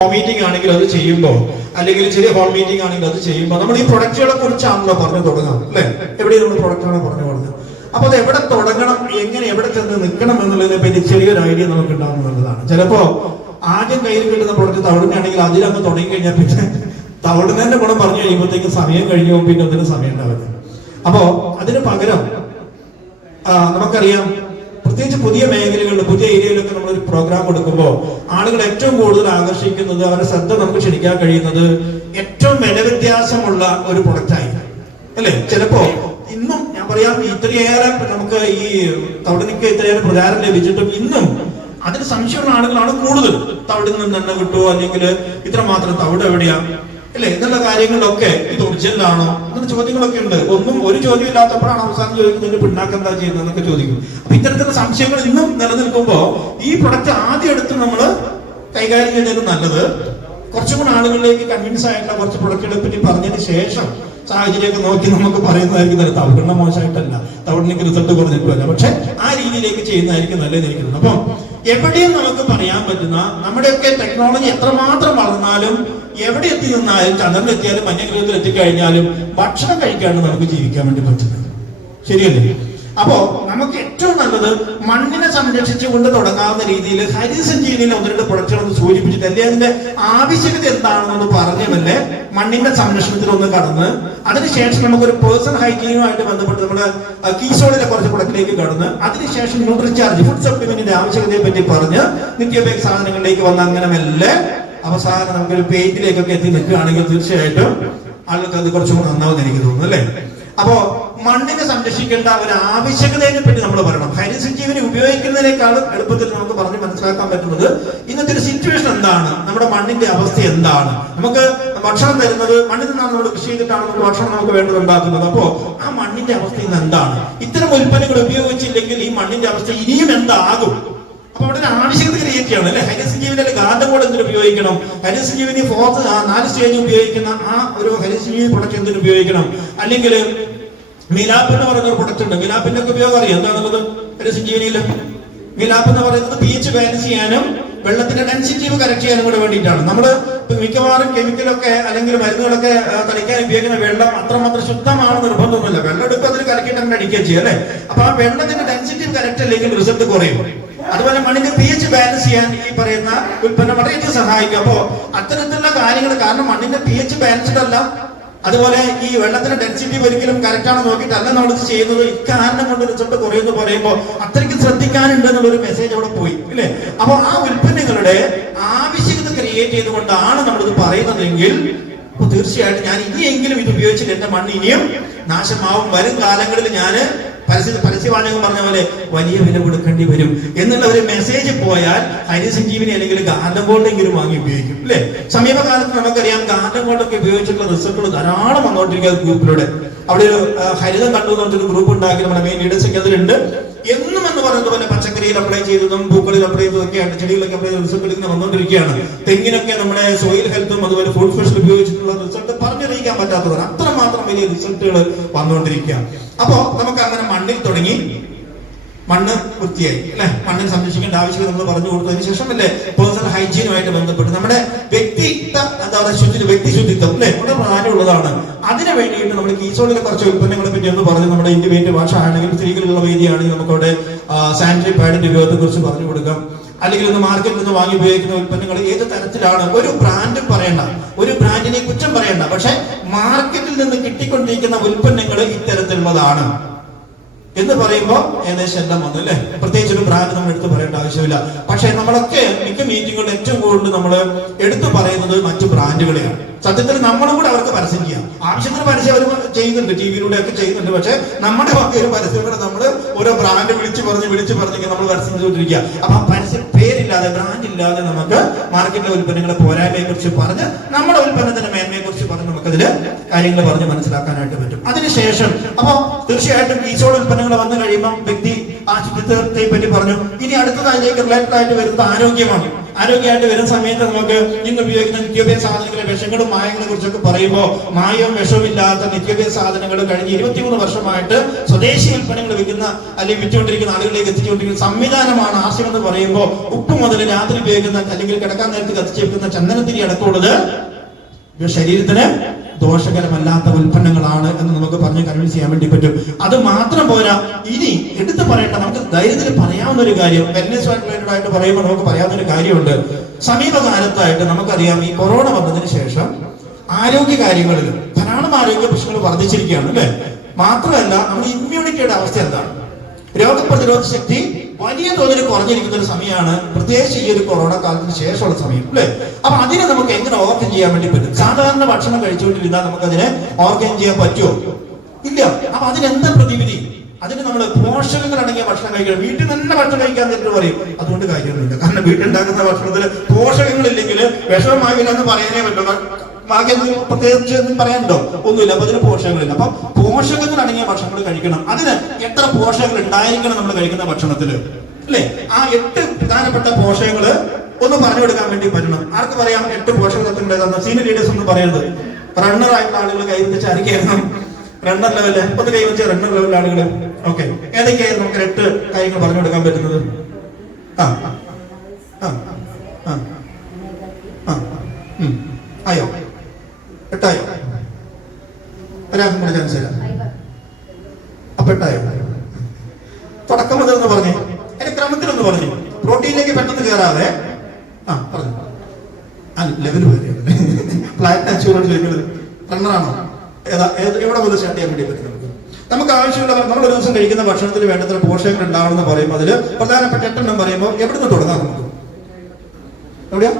Home meeting ആണെങ്കിൽ അത് ചെയ്യുമ്പോൾ അല്ലെങ്കിൽ ചെറിയ ഹോം മീറ്റിംഗ് ആണെങ്കിൽ അത് ചെയ്യുമ്പോൾ നമ്മൾ ഈ പ്രൊഡക്റ്റുകളെ കുറിച്ചാണല്ലോ പറഞ്ഞു തുടങ്ങാം അല്ലെ? എവിടെയാണ് നമ്മൾ പ്രൊഡക്റ്റാണ് പറഞ്ഞു തുടങ്ങുക അപ്പൊ അത് എവിടെ തുടങ്ങണം എങ്ങനെ എവിടെ ചെന്ന് നിൽക്കണം എന്നുള്ളതിനെ പറ്റി ചെറിയൊരു ഐഡിയ നമുക്ക് ഉണ്ടാവും എന്നുള്ളതാണ് ചിലപ്പോ ആദ്യം കയ്യിൽ കിട്ടുന്ന പ്രൊഡക്റ്റ് തവിടുന്നാണെങ്കിൽ അതിലങ്ങ് തുടങ്ങി കഴിഞ്ഞാൽ പിന്നെ തവിടുന്നതിന്റെ ഗുണം പറഞ്ഞു കഴിയുമ്പോഴത്തേക്ക് സമയം കഴിഞ്ഞു പിന്നെ അതിന് സമയം ഉണ്ടാവില്ല. അപ്പോ അതിന് പകരം നമുക്കറിയാം പ്രത്യേകിച്ച് പുതിയ മേഖലകളിൽ പുതിയ ഏരിയയിലൊക്കെ നമ്മൾ ഒരു പ്രോഗ്രാം കൊടുക്കുമ്പോൾ ആളുകൾ ഏറ്റവും കൂടുതൽ ആകർഷിക്കുന്നത് അവരുടെ ശ്രദ്ധ നമുക്ക് ക്ഷണിക്കാൻ കഴിയുന്നത് ഏറ്റവും വിലവ്യത്യാസമുള്ള ഒരു പ്രൊഡക്റ്റ് ആയിരിക്കും. അല്ലെ? ചിലപ്പോ ഇന്നും ഞാൻ പറയാം ഇത്രയേറെ നമുക്ക് ഈ തവിടനിക്ക് ഇത്രയേറെ പ്രചാരം ലഭിച്ചിട്ടും ഇന്നും അതിന് സംശയമുള്ള ആളുകളാണ് കൂടുതൽ തവിടിൽ നിന്ന് തന്നെ കിട്ടുമോ അല്ലെങ്കിൽ ഇത്രമാത്രം തവിട് എവിടെയാ അല്ലേ? എന്നുള്ള കാര്യങ്ങളിലൊക്കെ ഇത് ഒറിജിനലാണോ അങ്ങനെ ചോദ്യങ്ങളൊക്കെ ഉണ്ട്. ഒന്നും ഒരു ചോദ്യം ഇല്ലാത്തപ്പോഴാണ് അവസാനം ചോദിക്കുന്നത് പിണ്ണാക്ക് എന്താ ചെയ്യുന്നത്? എന്നൊക്കെ ചോദിക്കും. അപ്പൊ ഇത്തരത്തിലുള്ള സംശയങ്ങൾ ഇന്നും നിലനിൽക്കുമ്പോ ഈ പ്രൊഡക്റ്റ് ആദ്യം എടുത്ത് നമ്മൾ കൈകാര്യം ചെയ്യുന്നത് നല്ലത്. കുറച്ചും കൂടെ ആളുകളിലേക്ക് കൺവിൻസ് ആയിട്ടുള്ള കുറച്ച് പ്രൊഡക്റ്റുകളെ പറ്റി പറഞ്ഞതിന് ശേഷം സാഹചര്യമൊക്കെ നോക്കി നമുക്ക് പറയുന്നതായിരിക്കും നല്ലത്. തവിടണ മോശമായിട്ടല്ല. തവിടിനൊക്കെ റിസൾട്ട് കുറഞ്ഞിട്ടില്ല പക്ഷെ ആ രീതിയിലേക്ക് ചെയ്യുന്നതായിരിക്കും നല്ലത് എനിക്ക് തോന്നുന്നു അപ്പം എവിടെയും നമുക്ക് പറയാൻ പറ്റുന്ന നമ്മുടെയൊക്കെ ടെക്നോളജി എത്രമാത്രം വളർന്നാലും എവിടെ എത്തി നിന്നാലും ചന്ദ്രനിലെത്തിയാലും മഞ്ഞഗ്രഹത്തിൽ എത്തിക്കഴിഞ്ഞാലും ഭക്ഷണം കഴിക്കാണ്ട് നമുക്ക് ജീവിക്കാൻ വേണ്ടി പറ്റുന്നത്. ശരിയല്ലേ? അപ്പോ നമുക്ക് ഏറ്റവും നല്ലത് മണ്ണിനെ സംരക്ഷിച്ചുകൊണ്ട് തുടങ്ങാവുന്ന രീതിയിൽ ഹരിസഞ്ജീവിനിയിൽ ഒന്ന് രണ്ട് പ്രൊഡക്റ്റുകൾ സൂചിപ്പിച്ചിട്ട് അല്ലെങ്കിൽ അതിന്റെ ആവശ്യകത എന്താണെന്നൊന്ന് പറഞ്ഞതല്ലേ മണ്ണിന്റെ സംരക്ഷണത്തിൽ ഒന്ന് കടന്ന് അതിനുശേഷം നമുക്ക് ഒരു പേഴ്സണൽ ഹൈജീനുമായിട്ട് ബന്ധപ്പെട്ട് നമ്മുടെ കീസോളിലെ കുറച്ച് പ്രൊഡക്റ്റിലേക്ക് കടന്ന് അതിനുശേഷം ന്യൂട്രിചാർജ് ഫുഡ് സപ്ലിമെന്റിന്റെ ആവശ്യകതയെ പറ്റി പറഞ്ഞ് നിത്യോപയോഗ സാധനങ്ങളിലേക്ക് വന്ന അങ്ങനെ മെല്ലെ അവസാനം നമുക്കൊരു പെയിന്റിലേക്കൊക്കെ എത്തി നിൽക്കുകയാണെങ്കിൽ തീർച്ചയായിട്ടും ആളുകൾക്ക് അത് കുറച്ചും കൂടെ നന്നാവുമെന്ന് എനിക്ക് തോന്നുന്നു അല്ലേ? അപ്പോ മണ്ണിനെ സംരക്ഷിക്കേണ്ട ഒരു ആവശ്യകതയെ പറ്റി നമ്മൾ പറയണം. ഹരിസഞ്ജീവനി ഉപയോഗിക്കുന്നതിനേക്കാളും എളുപ്പത്തിൽ നമുക്ക് പറഞ്ഞ് മനസ്സിലാക്കാൻ പറ്റുന്നത് ഇന്നത്തെ ഒരു സിറ്റുവേഷൻ എന്താണ്? നമ്മുടെ മണ്ണിന്റെ അവസ്ഥ എന്താണ്? നമുക്ക് ഭക്ഷണം തരുന്നത് മണ്ണിൽ നിന്നാണ് നമ്മൾ കൃഷി ചെയ്തിട്ടാണ് നമ്മൾ ഭക്ഷണം നമുക്ക് വേണ്ടത് ഉണ്ടാക്കുന്നത്. അപ്പോ ആ മണ്ണിന്റെ അവസ്ഥ ഇന്ന് എന്താണ്? ഇത്തരം ഉൽപ്പന്നങ്ങൾ ഉപയോഗിച്ചില്ലെങ്കിൽ ഈ മണ്ണിന്റെ അവസ്ഥ ഇനിയും എന്താകും? അപ്പൊ അവിടെ ചെയ്യണം അല്ലെ? ഹരിസഞ്ജീവിന്റെ കൂടെ എന്തിനു ഉപയോഗിക്കണം? ഹരിസഞ്ജീവിനി ഫോർത്ത് നാല് സ്റ്റേജ് ഉപയോഗിക്കുന്ന ആ ഒരു ഹരിസഞ്ജീവി പ്രൊഡക്റ്റ് എന്തിനു ഉപയോഗിക്കണം? അല്ലെങ്കിൽ മിലാപ്പ് എന്ന് പറയുന്ന ഒരു പ്രൊഡക്റ്റ് ഉണ്ട്. മിലാപ്പിന്റെ ഒക്കെ ഉപയോഗം അറിയാം. എന്താണുള്ളത്? ഹരിസഞ്ജീവനിയിൽ മിലാപ്പ് എന്ന് പറയുന്നത് ബീച്ച് ബാലൻസ് ചെയ്യാനും വെള്ളത്തിന്റെ ഡെൻസിറ്റി കറക്റ്റ് ചെയ്യാനും കൂടെ വേണ്ടിയിട്ടാണ്. നമ്മൾ മിക്കവാറും കെമിക്കലൊക്കെ അല്ലെങ്കിൽ മരുന്നുകളൊക്കെ തളിക്കാൻ ഉപയോഗിക്കുന്ന വെള്ളം അത്രമാത്രം ശുദ്ധമാണ് നിർബന്ധമൊന്നുമില്ല. വെള്ളം എടുക്കുക അതിൽ കലക്കിയിട്ട് അങ്ങനെ അടിക്കുക ചെയ്യുക അല്ലെ? അപ്പൊ ആ വെള്ളത്തിന്റെ ഡെൻസിറ്റി കറക്റ്റ് അല്ലെങ്കിൽ റിസൾട്ട് കുറയും. അതുപോലെ മണ്ണിന്റെ പി എച്ച് ബാലൻസ് ചെയ്യാൻ ഈ പറയുന്ന ഉൽപ്പന്നം വളരെയധികം സഹായിക്കും. അപ്പോ അത്തരത്തിലുള്ള കാര്യങ്ങൾ കാരണം മണ്ണിന്റെ പി എച്ച് ബാലൻസ്ഡ് അല്ല. അതുപോലെ ഈ വെള്ളത്തിന്റെ ഡെൻസിറ്റി ഒരിക്കലും കറക്റ്റ് നോക്കിയിട്ട് അല്ല നമ്മൾ ഇത് ചെയ്യുന്നത്. ഇക്കാരണം കൊണ്ട് റിസൾട്ട് കുറയുന്നു പറയുമ്പോൾ അത്രയ്ക്ക് ശ്രദ്ധിക്കാനുണ്ട് എന്നുള്ളൊരു മെസ്സേജ് അവിടെ പോയി അല്ലേ? അപ്പൊ ആ ഉൽപ്പന്നങ്ങളുടെ ആവശ്യകത ക്രിയേറ്റ് ചെയ്തുകൊണ്ടാണ് നമ്മളിത് പറയുന്നതെങ്കിൽ അപ്പൊ തീർച്ചയായിട്ടും ഞാൻ ഇനിയെങ്കിലും ഇത് ഉപയോഗിച്ചിട്ട് എന്റെ മണ്ണ് ഇനിയും നാശമാവും. വരും കാലങ്ങളിൽ ഞാൻ പരസ്യ പരസ്യവാചകം പറഞ്ഞ പോലെ വലിയ വില കൊടുക്കേണ്ടി വരും. എന്നുള്ള ഒരു മെസ്സേജ് പോയാൽ ഹരിസഞ്ജീവിനി അല്ലെങ്കിൽ ഗാന്ധം ഗോൾഡെങ്കിലും വാങ്ങി ഉപയോഗിക്കും അല്ലെ? സമീപകാലത്ത് നമുക്കറിയാം ഗാന്ധം ഗോൾഡൊക്കെ ഉപയോഗിച്ചിട്ടുള്ള റിസൾട്ടുകൾ ധാരാളം വന്നോണ്ടിരിക്കുക ഗ്രൂപ്പിലൂടെ അവിടെ ഒരു ഹരിതം കണ്ടു എന്ന് പറഞ്ഞൊരു ഗ്രൂപ്പ് ഉണ്ടാക്കി നമ്മുടെ മെയിൻ ലീഡേഴ്സ് ഒക്കെ അതിലുണ്ട്. എന്നും എന്ന് പറയുന്നത് പോലെ പച്ചക്കറിയിൽ അപ്ലൈ ചെയ്തതും പൂക്കളിൽ അപ്ലൈ ചെയ്തതൊക്കെയാണ് ചെടികളിലൊക്കെ അപ്ലൈ ചെയ്ത റിസൾട്ട് ഇങ്ങനെ വന്നുകൊണ്ടിരിക്കുകയാണ് തെങ്ങിനൊക്കെ നമ്മുടെ സോയിൽ ഹെൽത്തും അതുപോലെ ഫുഡ് ഫിഷ് ഉപയോഗിച്ചിട്ടുള്ള റിസൾട്ട് പറഞ്ഞറിയിക്കാൻ പറ്റാത്തതാണ്. അത്രമാത്രം വലിയ റിസൾട്ടുകൾ വന്നുകൊണ്ടിരിക്കുകയാണ് അപ്പോ നമുക്ക് അങ്ങനെ മണ്ണിൽ തുടങ്ങി. മണ്ണ് വൃത്തിയായി അല്ലെ? മണ്ണിനെ സംരക്ഷിക്കേണ്ട ആവശ്യകത നമ്മൾ പറഞ്ഞു കൊടുത്തതിന് ശേഷം അല്ലേ പേഴ്സണൽ ഹൈജീനുമായിട്ട് ബന്ധപ്പെട്ട് നമ്മുടെ വ്യക്തിത്വ എന്താ പറയുക ശുദ്ധി വ്യക്തി ശുദ്ധിത്വം അല്ലെ? വളരെ പ്രാധാന്യമുള്ളതാണ് അതിനു വേണ്ടിയിട്ട് നമ്മൾ കീസോളിലെ കുറച്ച് ഉൽപ്പന്നങ്ങളെ പറ്റി ഒന്ന് പറഞ്ഞു നമ്മുടെ ഇന്ത്യൻ ഭാഷ ആണെങ്കിലും സ്ത്രീകളുള്ള വേദിയാണെങ്കിൽ നമുക്കവിടെ സാനിറ്ററി പാഡിന്റെ ഉപയോഗത്തെ കുറിച്ച് പറഞ്ഞു കൊടുക്കാം. അല്ലെങ്കിൽ ഒന്ന് മാർക്കറ്റിൽ നിന്ന് വാങ്ങി ഉപയോഗിക്കുന്ന ഉൽപ്പന്നങ്ങൾ ഏത് തരത്തിലാണ്? ഒരു ബ്രാൻഡ് പറയണ്ട. ഒരു ബ്രാൻഡിനെ കുറ്റം പറയണ്ട. പക്ഷെ മാർക്കറ്റിൽ നിന്ന് കിട്ടിക്കൊണ്ടിരിക്കുന്ന ഉൽപ്പന്നങ്ങൾ ഇത്തരത്തിലുള്ളതാണ്. എന്ന് പറയുമ്പോൾ ഏകദേശം എല്ലാം വന്നു അല്ലേ? പ്രത്യേകിച്ച് ഒരു ബ്രാൻഡ് നമ്മൾ എടുത്ത് പറയേണ്ട ആവശ്യമില്ല. പക്ഷേ നമ്മളൊക്കെ മിക്ക മീറ്റിങ്ങുകളിൽ ഏറ്റവും കൂടുതൽ നമ്മൾ എടുത്തു പറയുന്നത് മറ്റു ബ്രാൻഡുകളെയാണ് സത്യത്തിൽ നമ്മളും കൂടെ അവർക്ക് പരസ്യം ചെയ്യാം ആവശ്യത്തിന് പരസ്യം അവർ ചെയ്യുന്നുണ്ട് ടി വിയിലൂടെ ഒക്കെ ചെയ്യുന്നുണ്ട്. പക്ഷെ നമ്മുടെ ഒരു പരസ്യം കൂടെ നമ്മൾ ഓരോ ബ്രാൻഡ് വിളിച്ച് പറഞ്ഞ് വിളിച്ച് പറഞ്ഞ് നമ്മൾ പരസ്യം ചെയ്തുകൊണ്ടിരിക്കുക. അപ്പൊ ആ പരസ്യം പേരില്ലാതെ ബ്രാൻഡ് ഇല്ലാതെ നമുക്ക് മാർക്കറ്റിലെ ഉൽപ്പന്നങ്ങളെ പോരായ്മയെ കുറിച്ച് പറഞ്ഞ് നമ്മുടെ ഉൽപ്പന്നത്തിന്റെ മേന്മയെ കുറിച്ച് പറഞ്ഞ് നമുക്കതിൽ കാര്യങ്ങൾ പറഞ്ഞ് മനസ്സിലാക്കാനായിട്ട് പറ്റും. അതിനുശേഷം അപ്പൊ തീർച്ചയായിട്ടും ഈശോ ഉൽപ്പന്നങ്ങൾ വന്നു കഴിയുമ്പോൾ വ്യക്തി ആ ശുചിത്വത്തെ പറ്റി പറഞ്ഞു. ഇനി അതിലേക്ക് റിലേറ്റഡ് ആയിട്ട് വരുന്നത് ആരോഗ്യമാണ്. ആരോഗ്യമായിട്ട് വരുന്ന സമയത്ത് നമുക്ക് ഇന്ന് ഉപയോഗിക്കുന്ന നിത്യോപയോഗ സാധനങ്ങളെ വിഷങ്ങളും മായങ്ങളെ കുറിച്ചൊക്കെ പറയുമ്പോൾ മായവും വിഷവും ഇല്ലാത്ത നിത്യോപയോഗ സാധനങ്ങൾ കഴിഞ്ഞ് ഇരുപത്തിമൂന്ന് വർഷമായിട്ട് സ്വദേശി ഉൽപ്പന്നങ്ങൾ വിൽക്കുന്ന അല്ലെങ്കിൽ വിറ്റുകൊണ്ടിരിക്കുന്ന ആളുകളിലേക്ക് എത്തിച്ചുകൊണ്ടിരിക്കുന്ന സംവിധാനമാണ് ആശയം എന്ന് പറയുമ്പോൾ ഉപ്പ് മുതൽ രാത്രി ഉപയോഗിക്കുന്ന അല്ലെങ്കിൽ കിടക്കാൻ നേരത്ത് കത്തിച്ച് വെക്കുന്ന ചന്ദനത്തിരി അടക്കമുള്ളത് ശരീരത്തിന് ദോഷകരമല്ലാത്ത ഉൽപ്പന്നങ്ങളാണ് എന്ന് നമുക്ക് പറഞ്ഞ് കൺവിൻസ് ചെയ്യാൻ വേണ്ടി പറ്റും. അത് മാത്രം പോരാ. ഇനി എടുത്തു പറയേണ്ട നമുക്ക് ധൈര്യത്തിൽ പറയാവുന്ന ഒരു കാര്യം വെൽനസ് ആയിട്ട് പറയുമ്പോൾ നമുക്ക് പറയാവുന്ന ഒരു കാര്യമുണ്ട്. സമീപകാലത്തായിട്ട് നമുക്കറിയാം ഈ കൊറോണ വന്നതിന് ശേഷം ആരോഗ്യ കാര്യങ്ങളിൽ ധാരാളം ആരോഗ്യ പ്രശ്നങ്ങൾ വർദ്ധിച്ചിരിക്കുകയാണ് അല്ലേ? മാത്രമല്ല നമ്മുടെ ഇമ്മ്യൂണിറ്റിയുടെ അവസ്ഥ എന്താണ്? രോഗപ്രതിരോധ ശക്തി വലിയ തോതിൽ കുറഞ്ഞിരിക്കുന്ന ഒരു സമയമാണ് പ്രത്യേകിച്ച് ഈ ഒരു കൊറോണ കാലത്തിന് ശേഷമുള്ള സമയം അല്ലേ? അപ്പൊ അതിനെ നമുക്ക് എങ്ങനെ ഓർഗൻ ചെയ്യാൻ വേണ്ടി പറ്റും? സാധാരണ ഭക്ഷണം കഴിച്ചുകൊണ്ടിരുന്നാൽ നമുക്ക് അതിനെ ഓർഗൻ ചെയ്യാൻ പറ്റുമോ? ഇല്ല. അപ്പൊ അതിനെന്താ പ്രതിവിധി? അതിന് നമ്മൾ പോഷകങ്ങൾ അടങ്ങിയ ഭക്ഷണം കഴിക്കണം. വീട്ടിൽ തന്നെ ഭക്ഷണം കഴിക്കാൻ എന്നിട്ട് പറയും. അതുകൊണ്ട് കാര്യമൊന്നുമില്ല. കാരണം വീട്ടിലുണ്ടാക്കുന്ന ഭക്ഷണത്തിൽ പോഷകങ്ങൾ ഇല്ലെങ്കിൽ വിഷമമാകില്ല എന്ന് പറയാനേ പറ്റുള്ളൂ എന്തെങ്കിലും പ്രത്യേകിച്ച് ഒന്നും പറയാനുണ്ടോ? ഒന്നുമില്ല. അപ്പൊ അതിന് പോഷകങ്ങളില്ല. അപ്പൊ പോഷകങ്ങൾ അടങ്ങിയ ഭക്ഷണങ്ങൾ കഴിക്കണം. അതിന് എത്ര പോഷകങ്ങൾ ഉണ്ടായിരിക്കണം നമ്മൾ കഴിക്കുന്ന ഭക്ഷണത്തിൽ അല്ലെ? ആ എട്ട് പ്രധാനപ്പെട്ട പോഷകങ്ങൾ ഒന്ന് പറഞ്ഞു കൊടുക്കാൻ വേണ്ടി പറ്റണം. ആർക്ക് പറയാം? എട്ട് പോഷക തത്വങ്ങൾ ഏതാന്ന്? സീനിയർ ലീഡേഴ്സ് ഒന്ന് പറയുന്നത് റണ്ണർ ആയിട്ടുള്ള ആളുകൾ കൈവച്ച് ആരൊക്കെയായിരുന്നു റണ്ണർ ലെവൽ ഒന്ന് കൈവച്ച റണ്ണർ ലെവൽ ആളുകൾ ഓക്കെ ഏതൊക്കെയായിരുന്നു നമുക്ക് എട്ട് കാര്യങ്ങൾ പറഞ്ഞു കൊടുക്കാൻ പറ്റുന്നത്? ആ ആ ആ ആ ആ ആയോ? എട്ടായോ? ഒരാൾക്കും കൂടെ ചാൻസ് തരാം അപ്പൊ എട്ടായോ തുടക്കം മുതൽ എന്ന് പറഞ്ഞു. അതിന്റെ ക്രമത്തിലൊന്ന് പറഞ്ഞു. പ്രോട്ടീനിലേക്ക് പെട്ടെന്ന് കയറാതെ ആ പറഞ്ഞു. ആ ലെവൽ ഫ്ലാറ്റ് അച്ചൂരോട് ചോദിക്കുന്നത് റണ്ണറാണോ ഏതാ എവിടെ മുതൽ സ്റ്റാർട്ട് ചെയ്യാൻ വേണ്ടി പറ്റും നമുക്ക്? നമുക്ക് ആവശ്യമുള്ള നമ്മൾ ഒരു ദിവസം കഴിക്കുന്ന ഭക്ഷണത്തിൽ വേണ്ടത്ര പോഷകങ്ങൾ ഉണ്ടാവണമെന്ന് പറയുമ്പോൾ അതിൽ പ്രധാനപ്പെട്ട എട്ടെണ്ണം പറയുമ്പോൾ എവിടുന്ന് തുടങ്ങാം നമുക്ക്? എവിടെയാ?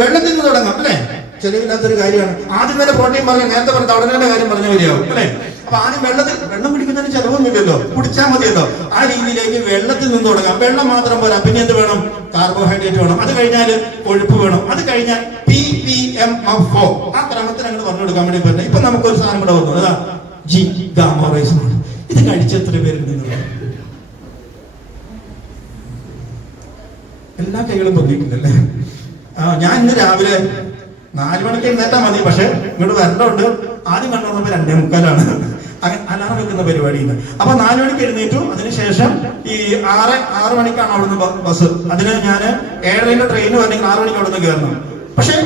വെള്ളത്തിൽ നിന്ന് തുടങ്ങാം അല്ലേ? ചെലവില്ലാത്തൊരു കാര്യമാണ്. ആദ്യം തന്നെ പ്രോട്ടീൻ പറഞ്ഞു നേരത്തെ പറഞ്ഞ തവളനയുടെ കാര്യം പറഞ്ഞ മതിയാവും അല്ലെ? അപ്പൊ ആദ്യം വെള്ളത്തിൽ വെള്ളം കുടിക്കുന്നതിന് ചെലവൊന്നുമില്ലല്ലോ കുടിച്ചാൽ മതിയല്ലോ. ആ രീതിയിലേക്ക് വെള്ളത്തിൽ നിന്ന് തുടങ്ങാം. വെള്ളം മാത്രം പോരാ. പിന്നെ എന്ത് വേണം? കാർബോഹൈഡ്രേറ്റ് വേണം. അത് കഴിഞ്ഞാൽ കൊഴുപ്പ് വേണം. അത് കഴിഞ്ഞാൽ P P M F O ആ ക്രമത്തിൽ അങ്ങോട്ട് പറഞ്ഞു കൊടുക്കാൻ വേണ്ടി പറ്റില്ല ഇപ്പൊ നമുക്കൊരു സാധനം കൂടെ വന്നു. അതാ ജി ഗാമോറൈസ് ഇത് കഴിച്ച എത്ര പേരുണ്ട് എല്ലാ കൈകളും പൊന്തിയിട്ടില്ലല്ലേ? ആ ഞാൻ ഇന്ന് രാവിലെ നാല് മണിക്ക് എഴുന്നേറ്റാ മതി പക്ഷെ ഇങ്ങോട്ട് വരണ്ടുണ്ട് ആദ്യം കണ്ടുവന്നപ്പോ രണ്ടേ മുക്കാലാണ്. അങ്ങനെ അലാറം വെക്കുന്ന പരിപാടി ഇന്ന് അപ്പൊ നാല് മണിക്ക് എഴുന്നേറ്റു. അതിനുശേഷം ഈ ആറ് ആറ് മണിക്കാണ് അവിടുന്ന് ബസ്. അതിന് ഞാൻ ഏഴരയുടെ ട്രെയിൻ വരണമെങ്കിൽ ആറ് മണിക്ക് അവിടുന്ന് കയറണം. പക്ഷെ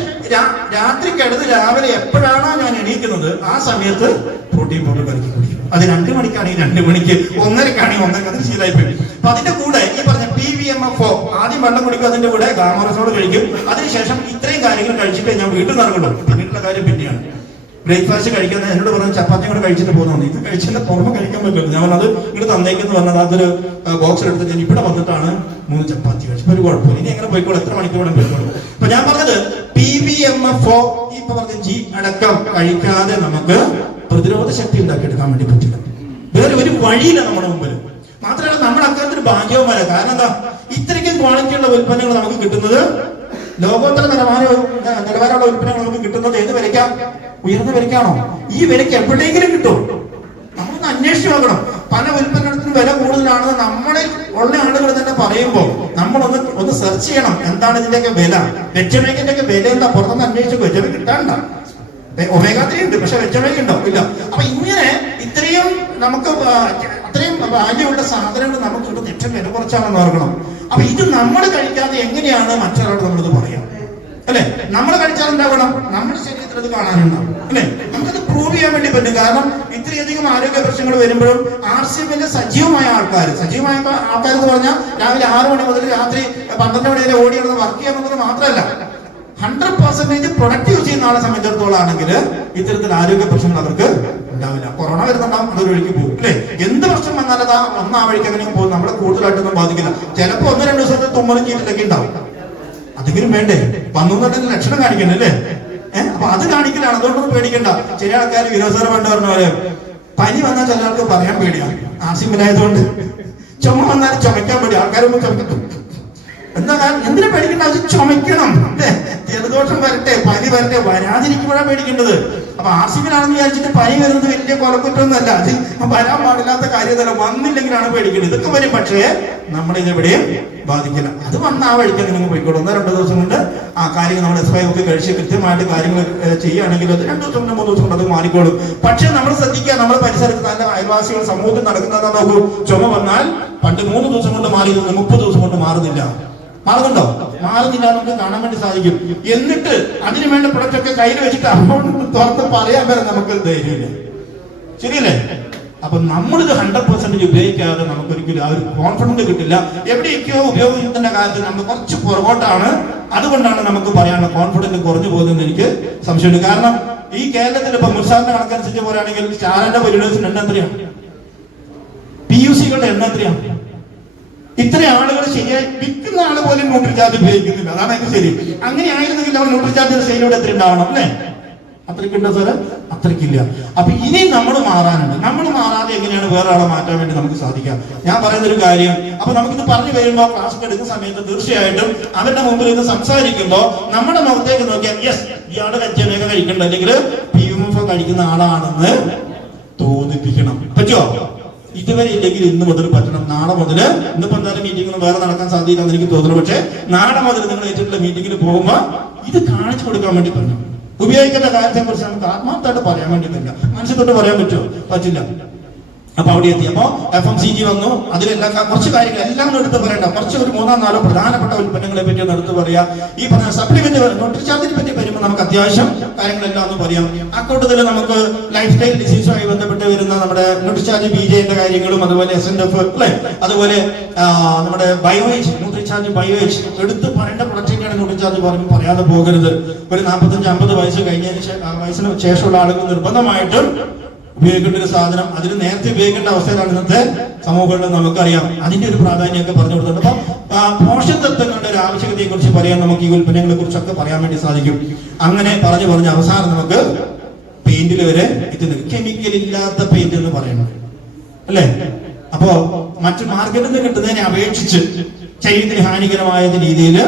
രാത്രി കിടന്ന് രാവിലെ എപ്പോഴാണോ ഞാൻ എണീക്കുന്നത് ആ സമയത്ത് പ്രോട്ടീൻ പൗഡർ കലക്കി അത് രണ്ട് മണിക്കാണെങ്കിൽ രണ്ട് മണിക്ക് ഒന്നരക്കാണെങ്കിൽ ഒന്നര അത് ശീലമായി പോയി അപ്പൊ അതിന്റെ കൂടെ ഈ P V M F O ആദ്യം വെള്ളം കുടിക്കും അതിന്റെ കൂടെ ഗാമറസോട് കഴിക്കും. അതിനുശേഷം ഇത്രയും കാര്യങ്ങൾ കഴിച്ചിട്ട് ഞാൻ വീട്ടിൽ നിന്ന് ഇറങ്ങുള്ളൂ പിന്നീടുള്ള കാര്യം പിന്നെയാണ്. ബ്രേക്ക്ഫാസ്റ്റ് കഴിക്കുന്ന എന്നോട് പറഞ്ഞ ചപ്പാത്തി കൂടെ കഴിച്ചിട്ട് പോകുന്നുണ്ട്. ഇത് കഴിച്ചാൽ പുറമെ കഴിക്കാൻ പറ്റില്ല. ഞാൻ അത് ഇങ്ങോട്ട് തന്നേക്കെന്ന് പറഞ്ഞത് അതൊരു ബോക്സ് എടുത്ത് ഞാൻ ഇവിടെ വന്നിട്ടാണ് മൂന്ന് ചപ്പാത്തി കഴിച്ചു ഒരു കുഴപ്പമില്ല. ഇനി എങ്ങനെ പോയിക്കോളൂ? എത്ര മണിക്കൂർ പോയിക്കോളൂ? അപ്പൊ ഞാൻ പറഞ്ഞത് P V M F O ഈ പറഞ്ഞ ജി അടക്കം കഴിക്കാതെ നമുക്ക് പ്രതിരോധ ശക്തി ഉണ്ടാക്കിയെടുക്കാൻ വേണ്ടി പറ്റില്ല. വേറെ ഒരു വഴിയില്ല നമ്മുടെ മുമ്പിൽ മാത്രമല്ല നമ്മുടെ അക്കാലത്ത് ഒരു ഭാഗ്യവുമല്ല കാരണം എന്താ? ഇത്രയ്ക്കും ക്വാളിറ്റി ഉള്ള ഉൽപ്പന്നങ്ങൾ നമുക്ക് കിട്ടുന്നത് ലോകോത്തര നിലവാര നിലവാരമുള്ള ഉൽപ്പന്നങ്ങൾ നമുക്ക് കിട്ടുന്നത് ഏത് വിലയ്ക്കാം? ഉയർന്ന വിലയ്ക്കാണോ? ഈ വിലയ്ക്ക് എവിടെയെങ്കിലും കിട്ടും. നമ്മളൊന്ന് അന്വേഷിച്ച് നോക്കണം പല ഉൽപ്പന്നത്തിന് വില കൂടുതലാണെന്ന് നമ്മളിൽ ഉള്ള ആളുകൾ തന്നെ പറയുമ്പോൾ നമ്മളൊന്ന് ഒന്ന് സെർച്ച് ചെയ്യണം. എന്താണ് ഇതിന്റെയൊക്കെ വില? വെച്ചമേക്കിന്റെ ഒക്കെ വില എന്താ? പുറത്തുനിന്ന് അന്വേഷിച്ച് വെച്ചമേ കിട്ടാണ്ട ഒമേഗ ഉണ്ട് പക്ഷെ വെച്ചമേക്ക് ഉണ്ടോ? ഇല്ല. അപ്പൊ ഇങ്ങനെ ഇത്രയും നമുക്ക് അത്രയും വാല്യുള്ള സാധനങ്ങൾ നമുക്ക് ഇവിടെ ഏറ്റവും വില കുറച്ചാണെന്ന് ഓർക്കണം. അപ്പൊ ഇത് നമ്മൾ കഴിക്കാതെ എങ്ങനെയാണ് മറ്റൊരാളോട് നമ്മളിത് പറയാം? അല്ലെ? നമ്മൾ കഴിച്ചാൽ ഉണ്ടാവണം നമ്മുടെ ശരീരത്തിൽ അത് കാണാനുണ്ടാവും. അല്ലെ? നമുക്കത് പ്രൂവ് ചെയ്യാൻ വേണ്ടി പറ്റും. കാരണം ഇത്രയധികം ആരോഗ്യ പ്രശ്നങ്ങൾ വരുമ്പോഴും ആർ സി എമ്മിന്റെ സജീവമായ ആൾക്കാർ സജീവമായ ആൾക്കാർ എന്ന് പറഞ്ഞാൽ രാവിലെ ആറ് മണി മുതൽ രാത്രി പന്ത്രണ്ട് മണി വരെ ഓടി വർക്ക് ചെയ്യാന്നുള്ളത് മാത്രമല്ല. ഹൺഡ്രഡ് പെർസെന്റേജ് പ്രൊഡക്റ്റ് യൂസ് ചെയ്യുന്ന ആളെ സംബന്ധിച്ചിടത്തോളം ആണെങ്കിൽ ഇത്തരത്തിൽ ആരോഗ്യ പ്രശ്നങ്ങൾ അവർക്ക് ഉണ്ടാവില്ല. കൊറോണ വരുന്നുണ്ടാവും അതൊരു വഴിക്ക് പോകും അല്ലെ? എന്ത് പ്രശ്നം വന്നാലും അതാ ഒന്നാ വഴിക്ക് അങ്ങനെ പോകും. നമ്മളെ കൂടുതലായിട്ടൊന്നും ബാധിക്കില്ല. ചിലപ്പോൾ ഒന്ന് രണ്ട് ദിവസത്തെ തുമ്മലും ചീറ്റിലൊക്കെ ഉണ്ടാവും. അതെങ്കിലും വേണ്ടേ? വന്നുണ്ടെങ്കിൽ ലക്ഷണം കാണിക്കണ്ടേ അല്ലേ? ഏഹ് അപ്പൊ അത് കാണിക്കലാണ്. അതുകൊണ്ടൊന്നും പേടിക്കണ്ട. ചില ആൾക്കാർ വിരോധന പണ്ട് പറഞ്ഞ പനി വന്നാൽ ചില ആൾക്ക് പറയാൻ പേടിയാണ് ആസിമിലായതുകൊണ്ട്. ചുമ വന്നാൽ ചുമക്കാൻ പേടി ആൾക്കാരൊന്നും ചുമക്കും എന്താ കാരണം എന്തിനാ പേടിക്കേണ്ട അത് ചുമക്കണം അല്ലേ ജലദോഷം വരട്ടെ പനി വരട്ടെ വരാതിരിക്കുമ്പോഴാണ് പേടിക്കേണ്ടത്. അപ്പൊ ആർ സി ബിയിലാണെന്ന് വിചാരിച്ചിട്ട് പനി വരുന്നത് വലിയ കൊലക്കുറ്റമൊന്നുമല്ല. അത് വരാൻ പാടില്ലാത്ത കാര്യമല്ല വന്നില്ലെങ്കിലാണ് പേടിക്കുന്നത് ഇതൊക്കെ വരും. പക്ഷേ നമ്മുടെ ഇതെവിടെയും ബാധിക്കില്ല. അത് വന്ന ആ വഴിക്ക് നിങ്ങൾ പോയിക്കോളൂ. ഒന്നോ രണ്ടോ ദിവസം കൊണ്ട് ആ കാര്യങ്ങൾ നമ്മൾ എസ് ഒക്കെ കഴിച്ച് കൃത്യമായിട്ട് കാര്യങ്ങൾ ചെയ്യുകയാണെങ്കിൽ അത് രണ്ടു ദിവസം കൊണ്ട് മൂന്ന് ദിവസം കൊണ്ട് അത് മാറിക്കോളും. പക്ഷെ നമ്മൾ ശ്രദ്ധിക്കുക നമ്മുടെ പരിസരത്ത് നല്ല അയൽവാസികൾ സമൂഹത്തിൽ നടക്കുന്നതാ നോക്കൂ ചുമ വന്നാൽ പണ്ട് മൂന്ന് ദിവസം കൊണ്ട് മാറിയിരുന്നു മുപ്പത് ദിവസം കൊണ്ട് മാറുന്നില്ല. മാറുന്നുണ്ടോ? മാറുന്നില്ല നമുക്ക് കാണാൻ വേണ്ടി സാധിക്കും. എന്നിട്ട് അതിനു വേണ്ട പ്രൊഡക്റ്റ് ഒക്കെ കയ്യിൽ വെച്ചിട്ട് അക്കൗണ്ട് തുറന്ന് പറയാൻ വരെ നമുക്ക് ധൈര്യമില്ല. ശരിയല്ലേ? അപ്പൊ നമ്മളിത് ഹൺഡ്രഡ് പെർസെന്റേജ് ഉപയോഗിക്കാതെ നമുക്ക് ഒരിക്കലും ആ ഒരു കോൺഫിഡൻസ് കിട്ടില്ല. എവിടെയൊക്കെയോ ഉപയോഗത്തിന്റെ കാര്യത്തിൽ നമ്മൾ കുറച്ച് പുറകോട്ടാണ്. അതുകൊണ്ടാണ് നമുക്ക് പറയാനുള്ള കോൺഫിഡൻസ് കുറഞ്ഞു പോകുന്നതെന്ന് എനിക്ക് സംശയമുണ്ട്. കാരണം ഈ കേരളത്തിൽ ഇപ്പൊ മുസാറിന്റെ കണക്കനുസരിച്ച് പോരാണെങ്കിൽ ചാനലിന്റെ പരിണേഴ്സിന് എണ്ണം എത്രയാണ് പി യു സികളുടെ എണ്ണം എത്രയാണ് ഇത്ര ആളുകൾ ശരിയായി വിൽക്കുന്ന ആൾ പോലും ന്യൂട്രിചാർജ് ഉപയോഗിക്കുന്നില്ല. അതാണ് അതിന് ശരി. അങ്ങനെ ആയിരുന്നെങ്കിൽ അവർ ന്യൂട്രി ചാർജ് സെയിലൂടെ എത്ര ഉണ്ടാവണം അല്ലേ? അത്രയ്ക്കുണ്ടോ സാറ്? അത്രയ്ക്കില്ല. അപ്പൊ ഇനി നമ്മൾ മാറാനുണ്ട്. നമ്മൾ മാറാതെ എങ്ങനെയാണ് വേറെ ആളെ മാറ്റാൻ വേണ്ടി നമുക്ക് സാധിക്കാം? ഞാൻ പറയുന്ന ഒരു കാര്യം. അപ്പൊ നമുക്കിത് പറഞ്ഞു വരുമ്പോൾ ക്ലാസ് എടുക്കുന്ന സമയത്ത് തീർച്ചയായിട്ടും അവരുടെ മുമ്പിൽ ഇത് സംസാരിക്കുമ്പോ നമ്മുടെ മുഖത്തേക്ക് നോക്കിയാൽ യെസ് ഇയാൾ കച്ചമയൊക്കെ കഴിക്കണ്ട. അല്ലെങ്കിൽ പി എം എഫ് കഴിക്കുന്ന ആളാണെന്ന് തോന്നിപ്പിക്കണം. പറ്റുമോ ഇതുവരെ ഇല്ലെങ്കിൽ ഇന്ന് മുതൽ പറ്റണം. നാളെ മുതൽ ഇന്നിപ്പോ എന്തായാലും മീറ്റിംഗ് വേറെ നടക്കാൻ സാധ്യതയില്ലെന്ന് എനിക്ക് തോന്നുന്നു. പക്ഷേ നാളെ മുതൽ നിങ്ങൾ ഏറ്റിട്ടുള്ള മീറ്റിംഗിൽ പോകുമ്പോൾ ഇത് കാണിച്ചു കൊടുക്കാൻ വേണ്ടി പറ്റും ഉപയോഗിക്കേണ്ട കാര്യത്തെ കുറിച്ച് നമുക്ക് ആത്മാർത്ഥമായിട്ട് പറയാൻ വേണ്ടി പറ്റില്ല മനസ്സിൽ തൊട്ട് പറയാൻ പറ്റുമോ? പറ്റില്ല. അപ്പൊ അവിടെ എത്തി. അപ്പോ എഫ് എം സി ജി വന്നു. അതിലെല്ലാം കുറച്ച് കാര്യങ്ങൾ എല്ലാം എടുത്ത് പറയണ്ട. കുറച്ച് ഒരു മൂന്നോ നാലോ പ്രധാനപ്പെട്ട ഉൽപ്പന്നങ്ങളെ പറ്റി ഒന്ന് എടുത്ത് പറയാ. ഈ പറഞ്ഞ സപ്ലിമെന്റ് ന്യൂട്രിചാർജിനെ പറ്റി വരുമ്പോൾ നമുക്ക് അത്യാവശ്യം കാര്യങ്ങളെല്ലാം ഒന്ന് പറയാം. അക്കൂട്ടത്തിൽ നമുക്ക് ലൈഫ് സ്റ്റൈൽ ഡിസീസുമായി ബന്ധപ്പെട്ട് വരുന്ന നമ്മുടെ ന്യൂട്രിചാർജ് ബി ജെന്റെ കാര്യങ്ങളും അതുപോലെ എസ് എൻ എഫ് അല്ലെ? അതുപോലെ നമ്മുടെ ബയോയേജ് ന്യൂട്രിചാർജ് ബയോയേജ് എടുത്ത് പറയേണ്ട പ്രൊഡക്റ്റിനാണ് ന്യൂട്രിചാർജ് പറഞ്ഞു പറയാതെ പോകരുത്. ഒരു നാൽപ്പത്തഞ്ച് അമ്പത് വയസ്സ് കഴിഞ്ഞതിന് വയസ്സിന് ശേഷമുള്ള ആളുകൾ നിർബന്ധമായിട്ടും ഉപയോഗിക്കേണ്ട ഒരു സാധനം അതിന് നേരത്തെ ഉപയോഗിക്കേണ്ട അവസ്ഥയിലാണ് ഇന്നത്തെ സമൂഹങ്ങളിൽ നമുക്കറിയാം. അതിന്റെ ഒരു പ്രാധാന്യമൊക്കെ പറഞ്ഞു കൊടുത്തിട്ടുണ്ട്. അപ്പൊ പോഷക തത്വങ്ങളുടെ ഒരു ആവശ്യകതയെ കുറിച്ച് പറയാൻ നമുക്ക് ഈ ഉൽപ്പന്നങ്ങളെ കുറിച്ചൊക്കെ പറയാൻ വേണ്ടി സാധിക്കും. അങ്ങനെ പറഞ്ഞു പറഞ്ഞ അവസാനം നമുക്ക് പെയിന്റിൽ വരെ എത്തുന്നത്. കെമിക്കൽ ഇല്ലാത്ത പെയിന്റ് എന്ന് പറയുന്നത്. അല്ലേ? അപ്പോ മറ്റു മാർക്കറ്റിൽ നിന്ന് കിട്ടുന്നതിനെ അപേക്ഷിച്ച് ശരീരത്തിന് ഹാനികരമായ രീതിയിൽ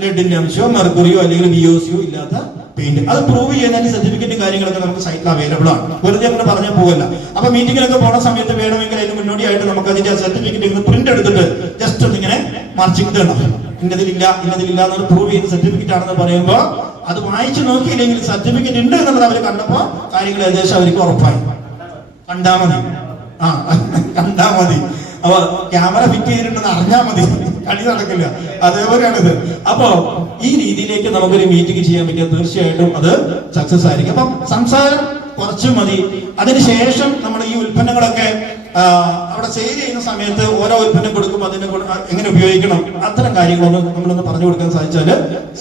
ലെഡിന്റെ അംശമോ മെർക്കുറിയോ അല്ലെങ്കിൽ ബിയോസിയോ ഇല്ലാത്ത പെയിന്റ് അത് പ്രൂവ് ചെയ്യുന്നതിന് സർട്ടിഫിക്കറ്റ് കാര്യങ്ങളൊക്കെ നമുക്ക് സൈറ്റിൽ അവൈലബിൾ ആണ്. വെറുതെ അങ്ങനെ പറഞ്ഞാൽ പോകല്ല അപ്പൊ മീറ്റിംഗിലൊക്കെ പോണ സമയത്ത് വേണമെങ്കിൽ അതിന് മുന്നോടിയായിട്ട് നമുക്ക് അതിന്റെ സർട്ടിഫിക്കറ്റ് പ്രിന്റ് എടുത്തിട്ട് ജസ്റ്റ് ഒന്നിങ്ങനെ മറിച്ചിട്ട് ഇടണം. ഇന്നതിലില്ല ഇന്നതിലില്ല എന്ന് പ്രൂവ് ചെയ്യുന്ന സർട്ടിഫിക്കറ്റ് ആണെന്ന് പറയുമ്പോൾ അത് വായിച്ചു നോക്കിയില്ലെങ്കിൽ സർട്ടിഫിക്കറ്റ് ഉണ്ട് എന്നുള്ളത് അവർ കണ്ടപ്പോ കാര്യങ്ങൾ ഏകദേശം അവർക്ക് ഉറപ്പായി. കണ്ടാ മതി. ആ കണ്ടാ മതി. അപ്പൊ ക്യാമറ ഫിറ്റ് ചെയ്തിട്ടുണ്ടെന്ന് അറിഞ്ഞാ മതി. കളി നടക്കില്ല. അതേപോലെയാണിത് അപ്പോ ഈ രീതിയിലേക്ക് നമുക്കൊരു മീറ്റിംഗ് ചെയ്യാൻ പറ്റിയ തീർച്ചയായിട്ടും അത് സക്സസ് ആയിരിക്കും. അപ്പം സംസാരം കുറച്ച് മതി. അതിനുശേഷം നമ്മൾ ഈ ഉൽപ്പന്നങ്ങളൊക്കെ അവിടെ സെയിൽ ചെയ്യുന്ന സമയത്ത് ഓരോ ഉൽപ്പന്നം കൊടുക്കുമ്പോൾ അതിനെ എങ്ങനെ ഉപയോഗിക്കണം അത്തരം കാര്യങ്ങളൊന്നും നമ്മളൊന്ന് പറഞ്ഞു കൊടുക്കാൻ സാധിച്ചാൽ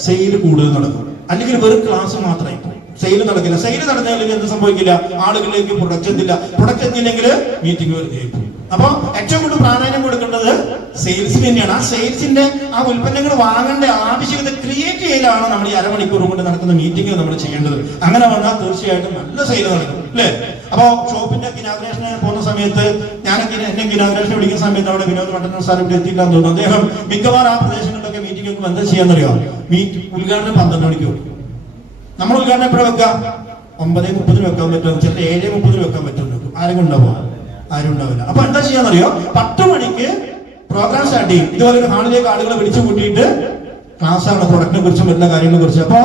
സെയിൽ കൂടുതൽ നടക്കും. അല്ലെങ്കിൽ വെറും ക്ലാസ് മാത്രമേ സെയിൽ നടക്കില്ല. സെയിൽ നടന്നില്ലെങ്കിൽ എന്ത് സംഭവിക്കില്ല? ആളുകളിലേക്ക് പ്രൊഡക്റ്റ് എത്തില്ല. പ്രൊഡക്റ്റ് എത്തിയില്ലെങ്കിൽ മീറ്റിംഗ് വെറുതെ ആയി പോകും. അപ്പൊ ഏറ്റവും കൂടുതൽ പ്രാധാന്യം കൊടുക്കേണ്ടത് സെയിൽസിന് തന്നെയാണ്. ആ സെയിൽസിന്റെ ആ ഉൽപ്പന്നങ്ങൾ വാങ്ങേണ്ട ആവശ്യകത ക്രിയേറ്റ് ചെയ്യലാണ് നമ്മൾ ഈ അരമണിക്കൂർ കൊണ്ട് നടക്കുന്ന മീറ്റിംഗ് നമ്മൾ ചെയ്യേണ്ടത്. അങ്ങനെ വന്നാൽ തീർച്ചയായിട്ടും നല്ല സെയിൽ നടക്കും അല്ലേ? അപ്പോ ഷോപ്പിന്റെ ഗിനാഗ്രേഷന് പോകുന്ന സമയത്ത് ഞാനൊക്കെ എന്നെ ഗിനാഗ്രേഷൻ വിളിക്കുന്ന സമയത്ത് അവിടെ വിനോദ് പട്ടണ സാർ ഇവിടെ എത്തിക്കാൻ തോന്നുന്നു. അദ്ദേഹം മിക്കവാറും ആ പ്രദേശങ്ങളിലൊക്കെ മീറ്റിംഗ് ഒക്കെ എന്താ ചെയ്യാന്നറിയോ? മീറ്റ് ഉദ്ഘാടനം പന്ത്രണ്ട് മണിക്ക് നമ്മൾ ഉദ്ഘാടനം എപ്പോഴും വെക്കാം ഒമ്പതേ മുപ്പതിന് വെക്കാൻ പറ്റുമോ? ചിലപ്പോൾ ഏഴേ മുപ്പതിന് വെക്കാൻ പറ്റുമോ ആരെങ്കിലും ആരും ഉണ്ടാവുക ആരും ഉണ്ടാവില്ല അപ്പൊ എന്താ ചെയ്യാന്നറിയോ? പത്ത് മണിക്ക് പ്രോഗ്രാം സ്റ്റാർട്ട് ചെയ്യും. ഇതുപോലെ ഹാളിലേക്ക് ആളുകളെ വിളിച്ചു കൂട്ടിയിട്ട് ക്ലാസ് ആണ് പ്രൊഡക്റ്റിനെ കുറിച്ചും എല്ലാ കാര്യങ്ങളെ കുറിച്ചും. അപ്പൊ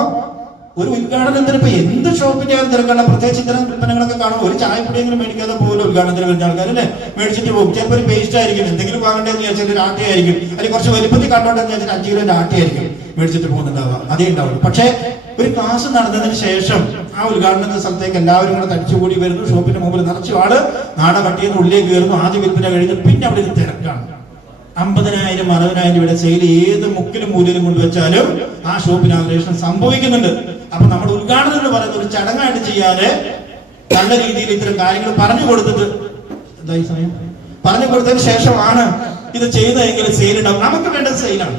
ഒരു ഉദ്ഘാടനത്തിന് ഇപ്പൊ എന്ത് ഷോപ്പിന്റെ ആയാലും തിരക്കണ്ട. പ്രത്യേകിച്ച് ഇത്തരം ഉൽപ്പന്നങ്ങളൊക്കെ കാണും ഒരു ചായപ്പൊടിയെങ്കിലും മേടിക്കാതെ പോലും ഉദ്ഘാടനത്തിന് വരുന്ന ആൾക്കാർ അല്ലേ മേടിച്ചിട്ട് പോകും. ചിലപ്പോൾ ഒരു പേസ്റ്റ് ആയിരിക്കും. എന്തെങ്കിലും വാങ്ങേണ്ടതെന്ന് വിചാരിച്ചാൽ ഒരു ആട്ടിയായിരിക്കും അല്ലെങ്കിൽ കുറച്ച് വലിപ്പത്തിൽ കണ്ടോണ്ടെന്ന് വിചാരിച്ചാൽ അഞ്ച് കിലോ ആട്ടിയായിരിക്കും മേടിച്ചിട്ട് പോകുന്നുണ്ടാവുക അതേ ഉണ്ടാവുള്ളൂ. പക്ഷേ ഒരു ക്ലാസ് നടന്നതിന് ശേഷം ആ ഉദ്ഘാടനത്തിന്റെ സ്ഥലത്തേക്ക് എല്ലാവരും കൂടെ തടിച്ചുകൂടി വരുന്നു. ഷോപ്പിന്റെ മുമ്പിൽ നിറച്ചു ആൾ നാട കട്ടിയെന്ന് ഉള്ളിലേക്ക് കയറുന്നു. ആദ്യ വിൽപ്പന കഴിഞ്ഞ് പിന്നെ അവിടെ ഒരു തിരക്കാണ്. അമ്പതിനായിരം അറുപതിനായിരം രൂപയുടെ സെയിൽ ഏത് മുക്കിലും മൂലയിലും കൊണ്ടുവച്ചാലും ആ ഷോപ്പിന് ആഗ്രഹം സംഭവിക്കുന്നുണ്ട്. അപ്പൊ നമ്മുടെ ഉദ്ഘാടനം എന്ന് പറയുന്നത് ഒരു ചടങ്ങായിട്ട് ചെയ്യാതെ നല്ല രീതിയിൽ ഇത്തരം കാര്യങ്ങൾ പറഞ്ഞു കൊടുത്തത് എന്തായി സമയം? പറഞ്ഞു കൊടുത്തതിന് ശേഷമാണ് ഇത് ചെയ്തതെങ്കിൽ സെയിൽ ഉണ്ടാവും. നമുക്ക് വേണ്ടത് സെയിലാണ്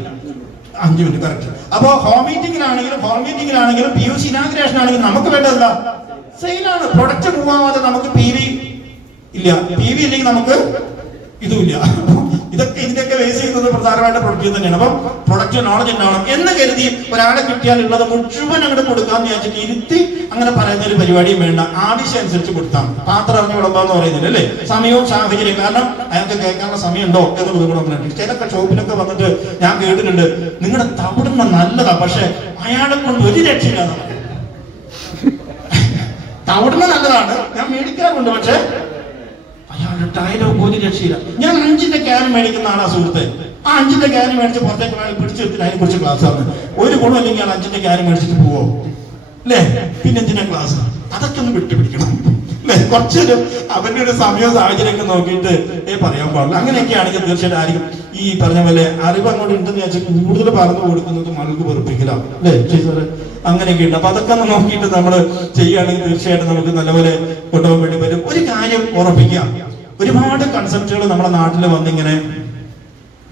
അഞ്ചു മിനിറ്റ് കറക്റ്റ് അപ്പോ ഹോം മീറ്റിംഗിലാണെങ്കിലും ഹോം മീറ്റിംഗിലാണെങ്കിലും പി യു സി ഇനാഗ്രേഷൻ ആണെങ്കിലും നമുക്ക് വേണ്ടതല്ല സെയിലാണ് പ്രൊഡക്റ്റ് മൂവ് ആവാതെ നമുക്ക് പി വി ഇല്ല. പി വി ഇല്ലെങ്കിൽ നമുക്ക് ഇതുമില്ല. ഇതൊക്കെ ഇതിന്റെയൊക്കെ ബേസ് ചെയ്യുന്നത് പ്രധാനമായിട്ട് പ്രൊഡക്റ്റ് തന്നെയാണ്. അപ്പം പ്രൊഡക്റ്റ് നോളജ് ഉണ്ടാവണം എന്ന് കരുതി ഒരാളെ കിട്ടിയാൽ ഉള്ളത് മുഴുവൻ അങ്ങോട്ട് കൊടുക്കാന്ന് വിചാരിച്ചിട്ട് ഇരുത്തി അങ്ങനെ പറയുന്ന ഒരു പരിപാടിയും വേണ്ട. ആവശ്യം അനുസരിച്ച് കൊടുത്താൽ. പാത്രം അറിഞ്ഞു വിളമ്പാന്ന് പറയുന്നില്ല അല്ലേ? സമയവും സാഹചര്യം കാരണം അയാൾക്ക് കേൾക്കാനുള്ള സമയമുണ്ടോ എന്ന് കൂടെ പറഞ്ഞിട്ട് ചിലൊക്കെ ഷോപ്പിലൊക്കെ വന്നിട്ട് ഞാൻ കേട്ടിട്ടുണ്ട് നിങ്ങളുടെ തവിടുന്ന നല്ലതാ പക്ഷെ അയാളെ കൊണ്ട് ഒരു രക്ഷയില്ല തവിടുന്ന നല്ലതാണ് ഞാൻ മേടിക്കാറുണ്ട് പക്ഷെ ഡയലോഗ് ഒരു രക്ഷയില്ല. ഞാൻ അഞ്ചിന്റെ ക്യാൻ മേടിക്കുന്ന ആളാ സുഹൃത്തെ. ആ അഞ്ചിന്റെ ക്യാൻ മേടിച്ച് പുറത്തേക്ക് പിടിച്ചു വെച്ചിട്ട് അതിനെ കുറിച്ച് ക്ലാസ് ആണ്. ഒരു ഗുണം അല്ലെങ്കിൽ അയാൾ അഞ്ചിന്റെ ക്യാൻ മേടിച്ചിട്ട് പോവോ? അല്ലേ പിന്നെ എന്തിനാ ക്ലാസ് അതൊക്കെ ഒന്ന് വിട്ടുപിടിക്കണം. അല്ലെ കുറച്ചൊരു അവന്റെ ഒരു സമയവും സാഹചര്യമൊക്കെ നോക്കിയിട്ട് ഏ പറയാൻ പാടില്ല. അങ്ങനെയൊക്കെ ആണെങ്കിൽ തീർച്ചയായിട്ടും ആയിരിക്കും. ഈ പറഞ്ഞ പോലെ അറിവ് അങ്ങോട്ട് ഉണ്ടെന്ന് വെച്ചാൽ കൂടുതൽ പറഞ്ഞു കൊടുക്കുന്നത് മകൾക്ക് വെറുപ്പിക്കലാണ്. അല്ലേ ടീച്ചർ അങ്ങനെയൊക്കെ ഉണ്ട് അപ്പൊ അതൊക്കെ ഒന്ന് നോക്കിയിട്ട് നമ്മൾ ചെയ്യുകയാണെങ്കിൽ തീർച്ചയായിട്ടും നമുക്ക് നല്ലപോലെ കൊണ്ടുപോകാൻ വേണ്ടി പറ്റും. ഒരു കാര്യം ഉറപ്പിക്കാം ഒരുപാട് കൺസെപ്റ്റുകൾ നമ്മുടെ നാട്ടിൽ വന്നിങ്ങനെ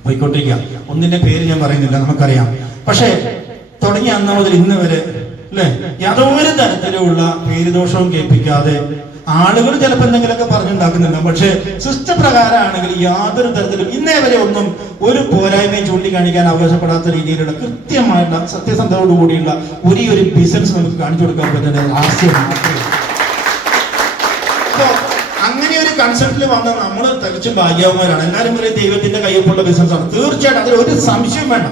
പോയിക്കൊണ്ടിരിക്കുക. ഒന്നിന്റെ പേര് ഞാൻ പറയുന്നില്ല നമുക്കറിയാം. പക്ഷേ തുടങ്ങി അന്ന മുതൽ ഇന്ന് വരെ അല്ലെ? യാതൊരു തരത്തിലുള്ള പേരുദോഷവും കേൾപ്പിക്കാതെ ആളുകൾ ചിലപ്പോൾ എന്തെങ്കിലുമൊക്കെ പറഞ്ഞുണ്ടാക്കുന്നുണ്ട് പക്ഷേ സിസ്റ്റം പ്രകാരമാണെങ്കിൽ യാതൊരു തരത്തിലും ഇന്നേ വരെ ഒന്നും ഒരു പോരായ്മയും ചൂണ്ടിക്കാണിക്കാൻ അവകാശപ്പെടാത്ത രീതിയിലുള്ള കൃത്യമായിട്ടുള്ള സത്യസന്ധതയോടുകൂടിയുള്ള ഒരേ ഒരു ബിസിനസ് നമുക്ക് കാണിച്ചു കൊടുക്കാൻ പറ്റുന്ന ആശയം മാത്രമേ ഉള്ളൂ. അപ്പോ അങ്ങനെ ഒരു കൺസെപ്റ്റിൽ വന്ന നമ്മൾ തികച്ചും ഭാഗ്യവന്മാരാണ്. എല്ലാവരും പറയും ദൈവത്തിന്റെ കയ്യൊപ്പുള്ള ബിസിനസ്സാണ് തീർച്ചയായിട്ടും അതിൽ ഒരു സംശയം വേണ്ട.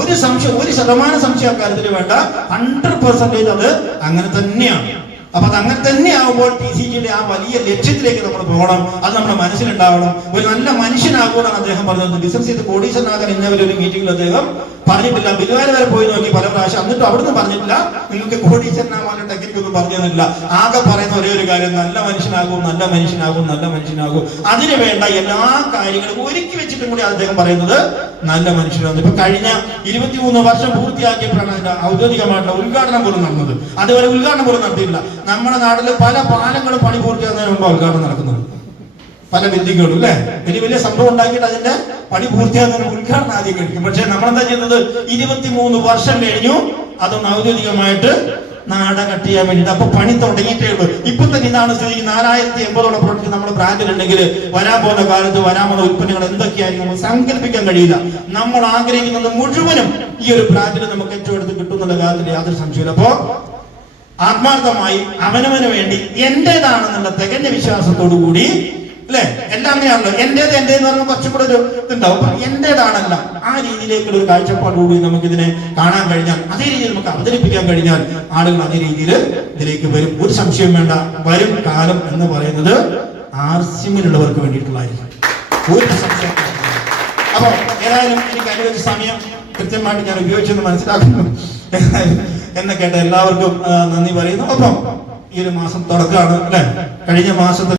ഒരു സംശയം ഒരു ശതമാനം സംശയം അക്കാര്യത്തിൽ വേണ്ട. ഹൺഡ്രഡ് പെർസെന്റേജ് അത് അങ്ങനെ തന്നെയാണ്. അപ്പൊ അങ്ങനെ തന്നെ ആകുമ്പോൾ ടി സി ജിയുടെ ആ വലിയ ലക്ഷ്യത്തിലേക്ക് നമ്മൾ പോകണം. അത് നമ്മുടെ മനസ്സിലുണ്ടാവണം. ഒരു നല്ല മനുഷ്യനാകുമെന്നാണ് അദ്ദേഹം പറഞ്ഞത്. ബിസിനസ് ചെയ്ത് കോടീശ്വരനാകാൻ ഇന്നവരെ ഒരു മീറ്റിംഗിൽ അദ്ദേഹം പറഞ്ഞിട്ടില്ല. ബിരുവാരി വരെ പോയി നോക്കി പല പ്രാവശ്യം. എന്നിട്ട് അവിടുന്ന് പറഞ്ഞിട്ടില്ല. നിങ്ങൾക്ക് കോടീശ്വരനാകാനുള്ള ടെക്നിക്ക് ഒന്നും പറഞ്ഞു തന്നില്ല ആകെ പറയുന്ന ഒരേ ഒരു കാര്യം. നല്ല മനുഷ്യനാകും നല്ല മനുഷ്യനാകും നല്ല മനുഷ്യനാകും. അതിന് വേണ്ട എല്ലാ കാര്യങ്ങളും ഒരുക്കി വെച്ചിട്ടും കൂടി അദ്ദേഹം പറയുന്നത്. നല്ല മനുഷ്യനാണ്. ഇപ്പൊ കഴിഞ്ഞ ഇരുപത്തിമൂന്ന് വർഷം പൂർത്തിയാക്കിയപ്പോഴാണ് അതിന്റെ ഔദ്യോഗികമായിട്ടുള്ള ഉദ്ഘാടനം പോലും നടന്നത്. അതുവരെ ഉദ്ഘാടനം പോലും നടത്തിയില്ല നമ്മുടെ നാട്ടിൽ പല പാലങ്ങളും പണി പൂർത്തിയാകുന്നതിന് മുമ്പ് ഉദ്ഘാടനം നടക്കുന്നത് പല ബിൽഡിങ്ങുകളും അല്ലെ? വലിയ വലിയ സംഭവം ഉണ്ടാക്കിയിട്ട് അതിന്റെ പണി പൂർത്തിയാകുന്നതിന് ഉദ്ഘാടനം ആദ്യം കഴിക്കും. പക്ഷെ നമ്മളെന്താ ചെയ്യുന്നത്? ഇരുപത്തിമൂന്ന് വർഷം കഴിഞ്ഞു. അതൊന്ന് ഔദ്യോഗികമായിട്ട് നാട കട്ട് ചെയ്യാൻ അപ്പൊ പണി തുടങ്ങിയിട്ടേ ഉള്ളൂ. ഇപ്പൊ തന്നെ ഇതാണ് സ്ഥിതി. നാലായിരത്തി എൺപതോളം പ്രൊഡക്റ്റ് നമ്മുടെ ബ്രാൻഡിലുണ്ടെങ്കിൽ വരാൻ പോകുന്ന കാലത്ത് വരാൻ പോകുന്ന ഉൽപ്പന്നങ്ങൾ എന്തൊക്കെയായിരിക്കും നമുക്ക് സങ്കല്പിക്കാൻ കഴിയില്ല. നമ്മൾ ആഗ്രഹിക്കുന്നത് മുഴുവനും ഈ ഒരു ബ്രാൻഡിൽ നമുക്ക് ഏറ്റവും എടുത്ത് കിട്ടും എന്നുള്ള കാര്യത്തിൽ യാതൊരു സംശയമില്ല അപ്പോ ആത്മാർത്ഥമായി അവനവന് വേണ്ടി എന്റേതാണെന്നുള്ള തികഞ്ഞ വിശ്വാസത്തോടു കൂടി അല്ലെ? എല്ലാം അങ്ങനെയാണല്ലോ? എന്റേത് എന്റെ എന്ന് പറഞ്ഞാൽ കുറച്ചും കൂടെ ഒരു ഇതുണ്ടാവും. എന്റേതാണല്ല. ആ രീതിയിലേക്കുള്ള ഒരു കാഴ്ചപ്പാടോടുകൂടി നമുക്ക് ഇതിനെ കാണാൻ കഴിഞ്ഞാൽ അതേ രീതിയിൽ നമുക്ക് അവതരിപ്പിക്കാൻ കഴിഞ്ഞാൽ ആളുകൾ അതേ രീതിയിൽ ഇതിലേക്ക് വരും. ഒരു സംശയം വേണ്ട. വരും കാലം എന്ന് പറയുന്നത് ആർസ്യമിലുള്ളവർക്ക് വേണ്ടിയിട്ടുള്ളതായിരിക്കും. ഒരു സംശയം അപ്പോൾ അപ്പൊ ഏതായാലും എനിക്ക് അനുവദിച്ച സമയം കൃത്യമായിട്ട് ഞാൻ ഉപയോഗിച്ചെന്ന് മനസ്സിലാക്കുന്നു. എന്നെ കേട്ട എല്ലാവർക്കും നന്ദി പറയുന്നു. ഒപ്പം ഈ ഒരു മാസം തുടക്കമാണ് അല്ലെ? കഴിഞ്ഞ മാസത്തെ